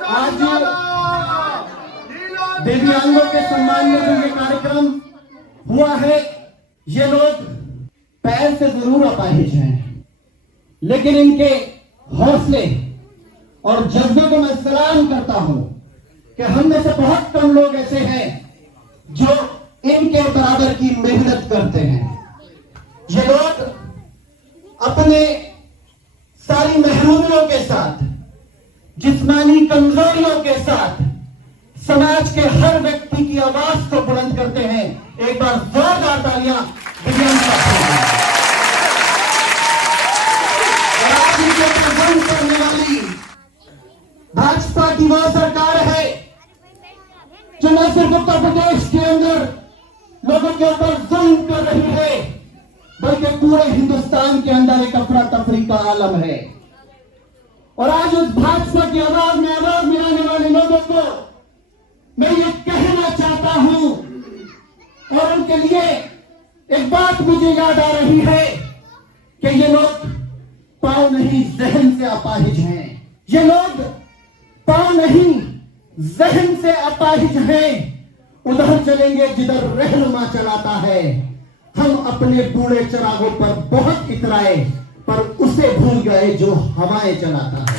आज दिव्यांगों के सम्मान में जो ये कार्यक्रम हुआ है, ये लोग पैर से जरूर अपाहिज हैं, लेकिन इनके हौसले और जज्बे को मैं सलाम करता हूं कि हम में से बहुत कम लोग ऐसे हैं जो इनके बराबर की मेहनत करते हैं। ये लोग अपने सारी महरूमियों के साथ, जिस्मानी कमजोरियों के साथ समाज के हर व्यक्ति की आवाज को बुलंद करते हैं। एक बार जोरदार तालियां दिव्यांग साथियों के लिए। और आज इनके प्रबंध करने वाली भाजपा की वो सरकार है जो न सिर्फ उत्तर प्रदेश के अंदर लोगों के ऊपर जुल्म कर रही है, बल्कि पूरे हिंदुस्तान के अंदर एक अफरा तफरी का आलम है। और आज उस भाजपा की आवाज में आवाज मिलाने वाले लोगों को मैं ये कहना चाहता हूं, और उनके लिए एक बात मुझे याद आ रही है कि ये लोग पांव नहीं जहन से अपाहिज हैं। ये लोग पांव नहीं जहन से अपाहिज हैं। उधर चलेंगे जिधर रहनुमा चलाता है। हम अपने बूढ़े चरागों पर बहुत इतराए, पर उसे भूल गए जो हवाएं चलाता है।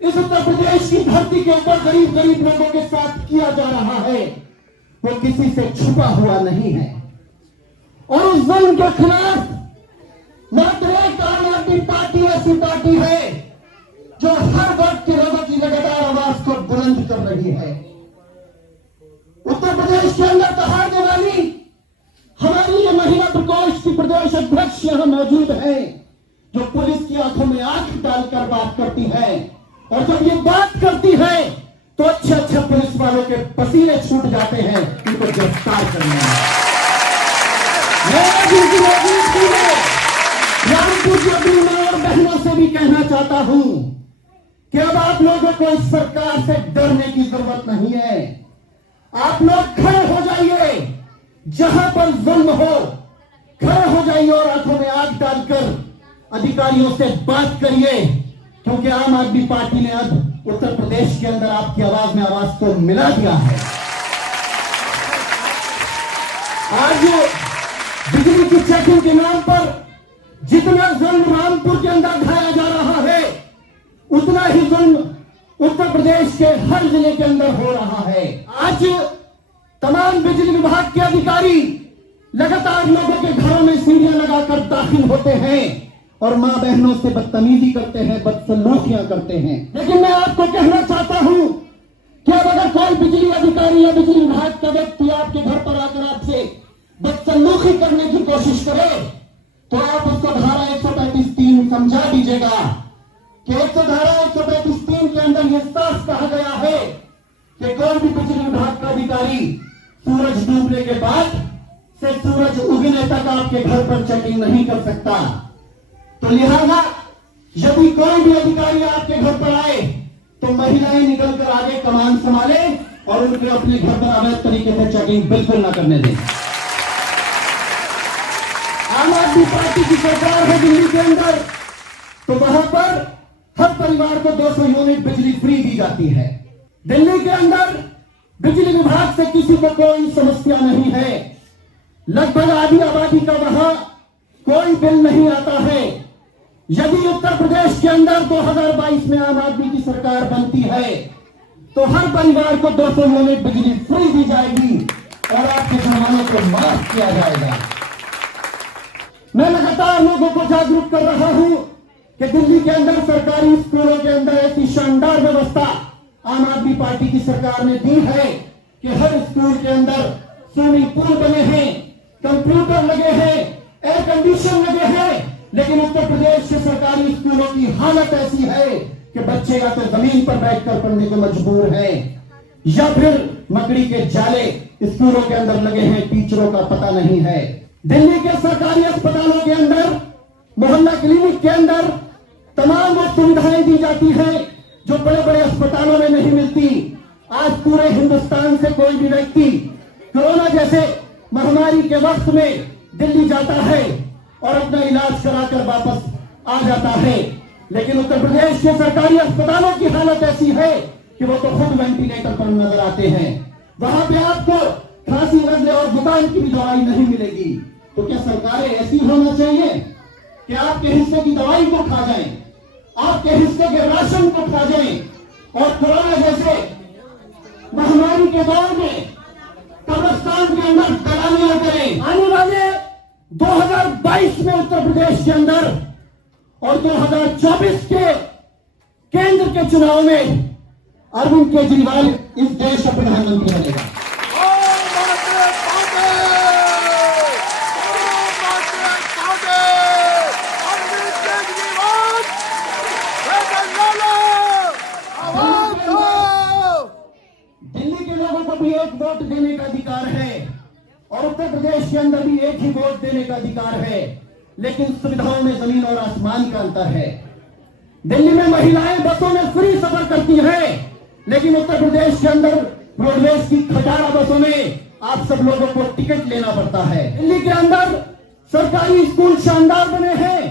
इस उत्तर प्रदेश की धरती के ऊपर गरीब गरीब लोगों के साथ किया जा रहा है, वो किसी से छुपा हुआ नहीं है। और उस जुल्म के खिलाफ मात्र एक आम आदमी पार्टी ऐसी पार्टी है जो हर वर्ग के लोगों की लगातार आवाज को बुलंद कर रही है। उत्तर प्रदेश के अंदर दहाड़ने वाली हमारी ये महिला प्रकोष्ठ की प्रदेश अध्यक्ष यहां मौजूद है, जो पुलिस की आंखों में आंख डालकर बात करती है, और जब ये बात करती है तो अच्छे अच्छे पुलिस वालों के पसीने छूट जाते हैं इनको गिरफ्तार करने में। रामपुर की अपनी मां और बहनों से भी कहना चाहता हूं कि अब आप लोगों को इस सरकार से डरने की जरूरत नहीं है। आप लोग खड़े हो जाइए, जहां पर जुल्म हो खड़े हो जाइए और आंखों में आग डालकर अधिकारियों से बात करिए, क्योंकि आम आदमी पार्टी ने अब उत्तर प्रदेश के अंदर आपकी आवाज में आवाज को मिला दिया है। आज बिजली की चेकिंग के नाम पर जितना जुल्म रामपुर के अंदर ढाया जा रहा है, उतना ही जुल्म उत्तर प्रदेश के हर जिले के अंदर हो रहा है। आज तमाम बिजली विभाग के अधिकारी लगातार लोगों के घरों में सीढ़ियां लगाकर दाखिल होते हैं और मां बहनों से बदतमीजी करते हैं, बदसलूकियां करते हैं। लेकिन मैं आपको कहना चाहता हूं कि अब अगर कोई बिजली अधिकारी या बिजली विभाग का व्यक्ति आपके घर पर आकर आपसे बदसलूकी करने की कोशिश करे, तो आप उसको धारा 135(3) समझा दीजिएगा कि धारा 135(3) के अंदर यह साफ कहा गया है कि कोई भी बिजली विभाग का अधिकारी सूरज डूबने के बाद से सूरज उगने तक आपके घर पर चेकिंग नहीं कर सकता। तो लिहाजा यदि कोई भी अधिकारी आपके घर पर आए तो महिलाएं निकलकर आगे कमान संभाले और उनके अपने घर पर अवैध तरीके से चेकिंग बिल्कुल ना करने दें। आम आदमी पार्टी की सरकार है दिल्ली के अंदर, तो वहां पर हर परिवार को 200 यूनिट बिजली फ्री दी जाती है। दिल्ली के अंदर बिजली विभाग से किसी को कोई समस्या नहीं है। लगभग आधी आबादी का वहां कोई बिल नहीं आता है। यदि उत्तर प्रदेश के अंदर 2022 में आम आदमी की सरकार बनती है तो हर परिवार को 200 यूनिट बिजली फ्री दी जाएगी और आपके जुर्माने को माफ किया जाएगा। मैं लगातार लोगों को जागरूक कर रहा हूं कि दिल्ली के अंदर सरकारी स्कूलों के अंदर ऐसी शानदार व्यवस्था आम आदमी पार्टी की सरकार ने दी है कि हर स्कूल के अंदर स्विमिंग पूल बने हैं, कंप्यूटर लगे हैं, एयर कंडीशन लगे हैं। लेकिन उत्तर प्रदेश के सरकारी स्कूलों की हालत ऐसी है कि बच्चे या तो जमीन पर बैठकर पढ़ने को मजबूर हैं या फिर मकड़ी के जाले स्कूलों के अंदर लगे हैं, टीचरों का पता नहीं है। दिल्ली के सरकारी अस्पतालों के अंदर, मोहल्ला क्लिनिक के अंदर तमाम वो सुविधाएं दी जाती हैं जो बड़े बड़े अस्पतालों में नहीं मिलती। आज पूरे हिंदुस्तान से कोई भी व्यक्ति कोरोना जैसे महामारी के वक्त में दिल्ली जाता है और अपना इलाज कराकर वापस आ जाता है। लेकिन उत्तर प्रदेश के सरकारी अस्पतालों की हालत ऐसी है कि वो तो खुद वेंटिलेटर पर नजर आते हैं। वहां पे आपको खांसी, नजले और जुकाम की भी दवाई नहीं मिलेगी। तो क्या सरकारें ऐसी होना चाहिए कि आपके हिस्से की दवाई को खा जाएं, आपके हिस्से के राशन को खा जाएं और कोरोना जैसे महामारी के दौर में कब्रिस्तान के अंदर दलालियां करें? आने वाले 2022 में उत्तर प्रदेश के अंदर और 2024 के केंद्र के चुनाव में अरविंद केजरीवाल इस देश का प्रधानमंत्री बनेगा। दिल्ली के लोगों को भी एक वोट देने का अधिकार है और उत्तर प्रदेश के अंदर भी एक ही वोट देने का अधिकार है, लेकिन सुविधाओं में जमीन और आसमान का अंतर है। दिल्ली में महिलाएं बसों में फ्री सफर करती हैं, लेकिन उत्तर प्रदेश के अंदर रोडवेज की खटारा बसों में आप सब लोगों को टिकट लेना पड़ता है। दिल्ली के अंदर सरकारी स्कूल शानदार बने हैं,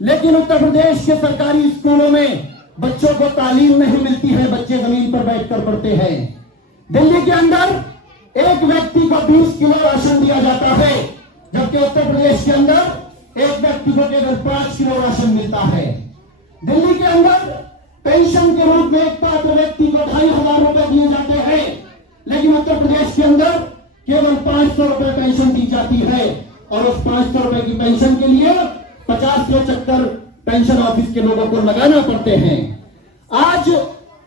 लेकिन उत्तर प्रदेश के सरकारी स्कूलों में बच्चों को तालीम नहीं मिलती है, बच्चे जमीन पर बैठकर पढ़ते हैं। दिल्ली के अंदर एक व्यक्ति को 20 किलो राशन दिया जाता है, जबकि उत्तर प्रदेश के अंदर एक व्यक्ति को केवल 5 किलो राशन मिलता है। दिल्ली के अंदर पेंशन के रूप में एक पात्र व्यक्ति को 2,500 रुपए दिए जाते हैं, लेकिन उत्तर प्रदेश के अंदर केवल 500 रुपए पेंशन दी जाती है और उस 500 रुपए की पेंशन के लिए 50 के चक्कर पेंशन ऑफिस के लोगों को लगाना पड़ते हैं। आज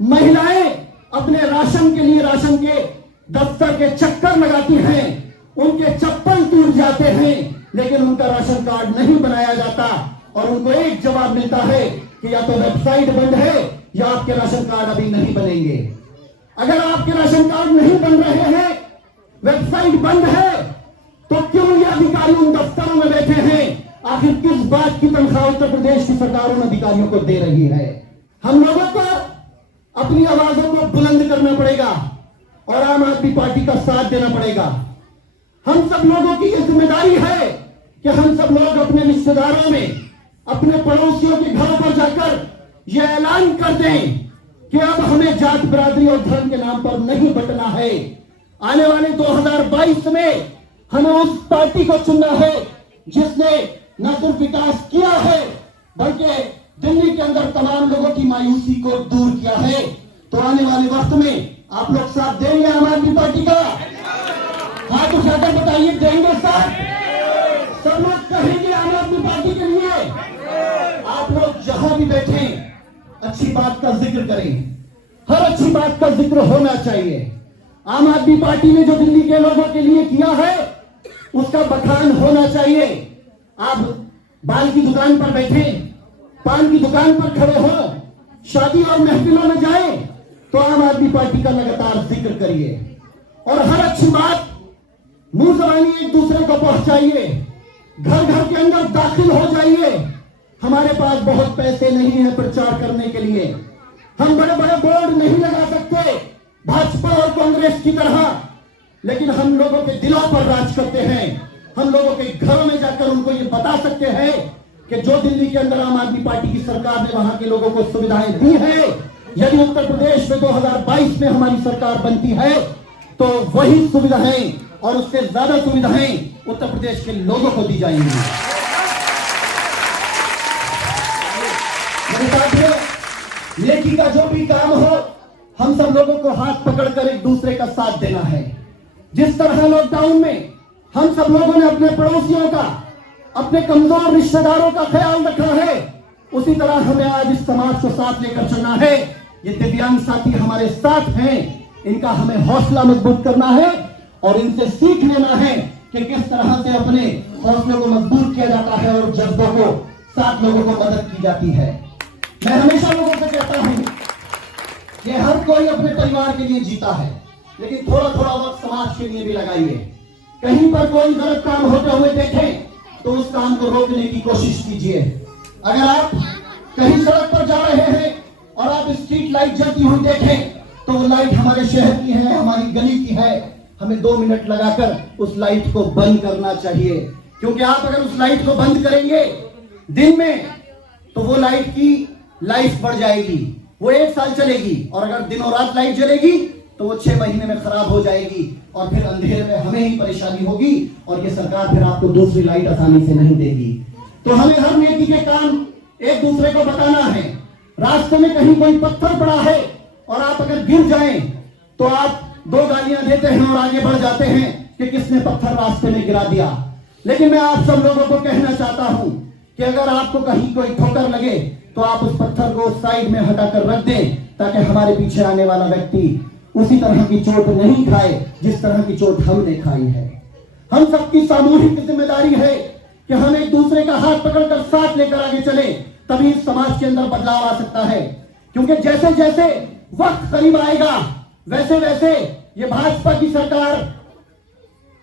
महिलाएं अपने राशन के लिए राशन के दफ्तर के चक्कर लगाती हैं, उनके चप्पल टूट जाते हैं, लेकिन उनका राशन कार्ड नहीं बनाया जाता और उनको एक जवाब मिलता है कि या तो वेबसाइट बंद है या आपके राशन कार्ड अभी नहीं बनेंगे। अगर आपके राशन कार्ड नहीं बन रहे हैं, वेबसाइट बंद है, तो क्यों ये अधिकारी उन दफ्तरों में बैठे हैं? आखिर किस बात की तनख्वाह उत्तर प्रदेश की सरकार उन अधिकारियों को दे रही है? हम लोगों को अपनी आवाजों को बुलंद करना पड़ेगा और आम आदमी पार्टी का साथ देना पड़ेगा। हम सब लोगों की यह जिम्मेदारी है कि हम सब लोग अपने रिश्तेदारों में, अपने पड़ोसियों के घरों पर जाकर यह ऐलान कर दें कि अब हमें जात, बिरादरी और धर्म के नाम पर नहीं बंटना है। आने वाले 2022 में हमें उस पार्टी को चुनना है जिसने न सिर्फ विकास किया है बल्कि दिल्ली के अंदर तमाम लोगों की मायूसी को दूर किया है। तो आने वाले वक्त में आप लोग साथ देंगे आम आदमी पार्टी का? हाथ उठाकर बताइए, देंगे साथ? सब लोग कहेंगे आम आदमी पार्टी के लिए? आप लोग जहां भी बैठे अच्छी बात का जिक्र करें, हर अच्छी बात का जिक्र होना चाहिए। आम आदमी पार्टी ने जो दिल्ली के लोगों के लिए किया है उसका बखान होना चाहिए। आप बाल की दुकान पर बैठे, पान की दुकान पर खड़े हो, शादी और महफिलों में जाए तो आम आदमी पार्टी का लगातार जिक्र करिए और हर अच्छी बात मुंह जबानी एक दूसरे को पहुंचाइए। घर घर के अंदर दाखिल हो जाइए। हमारे पास बहुत पैसे नहीं है प्रचार करने के लिए, हम बड़े बड़े बोर्ड नहीं लगा सकते भाजपा और कांग्रेस की तरह, लेकिन हम लोगों के दिलों पर राज करते हैं। हम लोगों के घरों में जाकर उनको ये बता सकते हैं कि जो दिल्ली के अंदर आम आदमी पार्टी की सरकार ने वहां के लोगों को सुविधाएं दी है, यदि उत्तर प्रदेश में 2022 में हमारी सरकार बनती है तो वही सुविधाएं और उससे ज्यादा सुविधाएं उत्तर प्रदेश के लोगों को दी जाएंगी। मेरे साथियों, नेकी का जो भी काम हो, हम सब लोगों को हाथ पकड़कर एक दूसरे का साथ देना है। जिस तरह लॉकडाउन में हम सब लोगों ने अपने पड़ोसियों का, अपने कमजोर रिश्तेदारों का ख्याल रखा है, उसी तरह हमें आज इस समाज को साथ लेकर चलना है। ये दिव्यांग साथी हमारे साथ हैं, इनका हमें हौसला मजबूत करना है और इनसे सीख लेना है कि किस तरह से अपने हौसले को मजबूत किया जाता है और जज्बों को साथ लोगों को मदद की जाती है। मैं हमेशा लोगों से कहता हूं कि हर कोई अपने परिवार के लिए जीता है, लेकिन थोड़ा थोड़ा वक्त समाज के लिए भी लगाइए। कहीं पर कोई गलत काम होते हुए देखें तो उस काम को रोकने की कोशिश कीजिए। अगर आप कहीं सड़क पर जा रहे हैं और आप स्ट्रीट लाइट जलती हुई देखें तो वो लाइट हमारे शहर की है, हमारी गली की है, हमें 2 मिनट लगाकर उस लाइट को बंद करना चाहिए। क्योंकि आप अगर उस लाइट को बंद करेंगे दिन में तो वो लाइट की लाइफ बढ़ जाएगी, वो 1 साल चलेगी, और अगर दिनों रात लाइट जलेगी तो वो 6 महीने में खराब हो जाएगी, और फिर अंधेरे में हमें ही परेशानी होगी, और ये सरकार फिर आपको दूसरी लाइट आसानी से नहीं देगी। तो हमें हर नेकी के काम एक दूसरे को बताना है। रास्ते में कहीं कोई पत्थर पड़ा है और आप अगर गिर जाएं तो आप 2 गालियां देते हैं और आगे बढ़ जाते हैं कि किसने पत्थर रास्ते में गिरा दिया। लेकिन मैं आप सब लोगों को कहना चाहता हूं कि अगर आपको कहीं कोई ठोकर लगे तो आप उस पत्थर को साइड में हटाकर रख दें, ताकि हमारे पीछे आने वाला व्यक्ति उसी तरह की चोट नहीं खाए जिस तरह की चोट हमने खाई है। हम सबकी सामूहिक जिम्मेदारी है कि हम एक दूसरे का हाथ पकड़कर साथ लेकर आगे चले, तभी इस समाज के अंदर बदलाव आ सकता है। क्योंकि जैसे जैसे वक्त करीब आएगा वैसे वैसे ये भाजपा की सरकार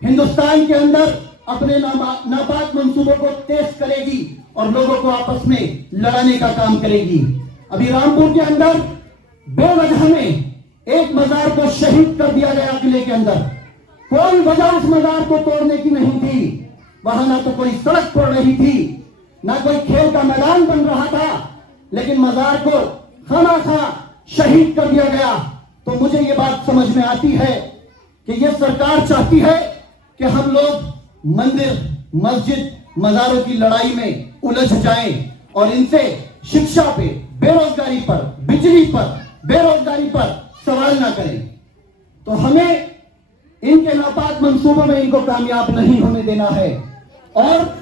हिंदुस्तान के अंदर अपने नापाक मंसूबों को तेज करेगी और लोगों को आपस में लड़ाने का काम करेगी। अभी रामपुर के अंदर बेवजह में एक मजार को शहीद कर दिया गया किले के अंदर। कोई वजह उस मजार को तोड़ने की नहीं थी। वहां ना तो कोई सड़क पड़ रही थी, ना कोई खेल का मैदान बन रहा था, लेकिन मजार को खाना शहीद कर दिया गया। तो मुझे ये बात समझ में आती है कि ये सरकार चाहती है कि हम लोग मंदिर, मस्जिद, मजारों की लड़ाई में उलझ जाएं और इनसे शिक्षा पे, बेरोजगारी पर, बिजली पर, बेरोजगारी पर सवाल ना करें। तो हमें इनके नापाक मंसूबों में इनको कामयाब नहीं होने देना है, और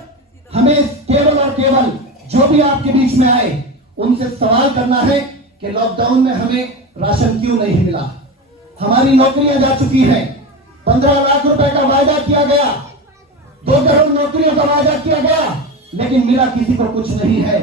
हमें केवल और केवल जो भी आपके बीच में आए उनसे सवाल करना है कि लॉकडाउन में हमें राशन क्यों नहीं मिला। हमारी नौकरियां जा चुकी हैं, 15 लाख रुपए का वायदा किया गया, 2 करोड़ नौकरियों का वायदा किया गया, लेकिन मिला किसी को कुछ नहीं है।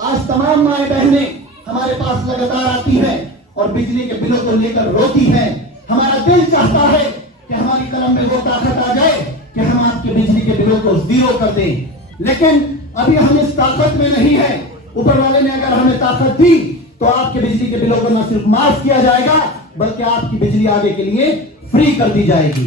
आज तमाम माए बहनें हमारे पास लगातार आती हैं और बिजली के बिलों को लेकर रोती हैं। हमारा दिल चाहता है कि हमारी कलम में वो ताकत आ जाए कि हम आपके बिजली के बिलों को 0 कर दें, लेकिन अभी हम इस ताकत में नहीं है। ऊपर वाले ने अगर हमें ताकत दी तो आपके बिजली के बिलों को न सिर्फ माफ किया जाएगा बल्कि आपकी बिजली आगे के लिए फ्री कर दी जाएगी।